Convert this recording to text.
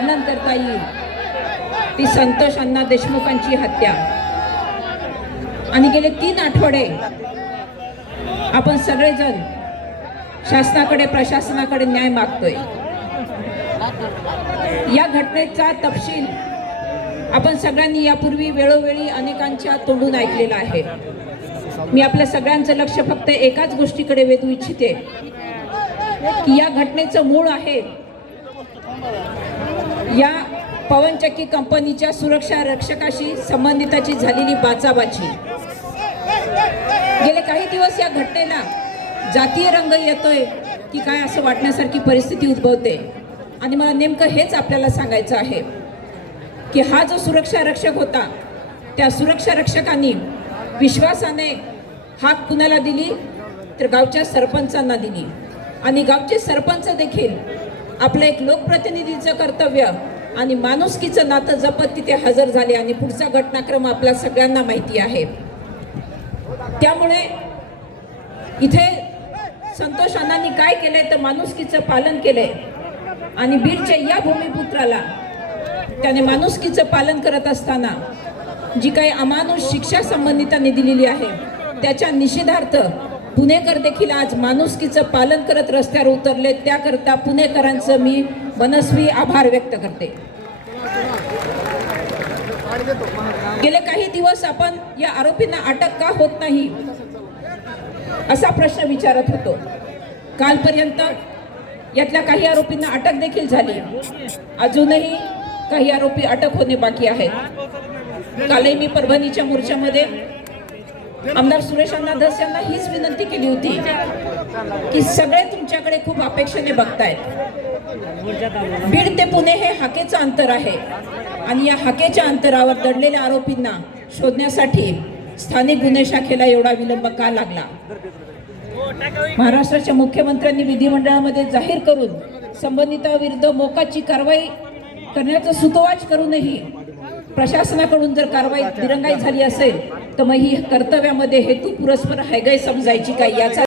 करता येईल ती संतोष अण्णा देशमुखांची हत्या. आणि गेले तीन आठवडे आपण सगळेजण शासनाकडे प्रशासनाकडे न्याय मागतोय. या घटनेचा तपशील आपण सगळ्यांनी यापूर्वी वेळोवेळी अनेकांच्या तोंडून ऐकलेला आहे. मी आपल्या सगळ्यांचं लक्ष फक्त एकाच गोष्टीकडे वेधू इच्छिते की या घटनेचं मूळ आहे या पवनचक्की कंपनीच्या सुरक्षा रक्षकाशी संबंधिताची झालेली बाचाबाची. गेले काही दिवस या घटनेला जातीय रंग येतोय की काय असं वाटण्यासारखी परिस्थिती उद्भवते. आणि मला नेमकं हेच आपल्याला सांगायचं आहे की हा जो सुरक्षा रक्षक होता त्या सुरक्षा रक्षकांनी विश्वासाने हाक कुणाला दिली? तर गावच्या सरपंचांना दिली. आणि गावचे सरपंच देखील आपलं एक लोकप्रतिनिधीचं कर्तव्य आणि माणुसकीचं नातं जपत तिथे हजर झाले आणि पुढचा घटनाक्रम आपल्या सगळ्यांना माहिती आहे. त्यामुळे इथे संतोष अण्णांनी काय केलंय तर माणुसकीचं पालन केलंय. आणि बीडच्या या भूमिपुत्राला त्याने माणुसकीचं पालन करत असताना जी काही अमानुष शिक्षा संबंधितांनी दिलेली आहे त्याच्या निषेधार्थ पुणेकर देखील आज माणुसकीचं पालन करत रस्त्यावर उतरले. त्याकरता पुणेकरांचं मी मनस्वी आभार व्यक्त करते. गेले काही दिवस आपण या आरोपींना अटक का होत नाही? असा प्रश्न विचारत होतो. कालपर्यंत यातल्या काही आरोपींना अटक देखील झाली. अजूनही काही आरोपी अटक होणे बाकी आहेत. कालही मी परभणीच्या मोर्चामध्ये आमदार सुरेश अण्णा धस यांना हीच विनंती केली होती की सगळे तुमच्याकडे खूप अपेक्षेने बघतायत. बीड ते पुणे हे हाकेचं अंतर आहे. आणि या हाकेच्या अंतरावर दडलेल्या आरोपींना शोधण्यासाठी स्थानिक गुन्हे शाखेला एवढा विलंब का लागला? महाराष्ट्राच्या मुख्यमंत्र्यांनी विधिमंडळामध्ये जाहीर करून संबंधिताविरुद्ध मोकाची कारवाई करण्याचं सुतोवाच करूनही प्रशासनाकडून जर कारवाई दिरंगाई झाली असेल तर मग ही कर्तव्यामध्ये हेतू पुरस्पर हैगय समजायची काय याचा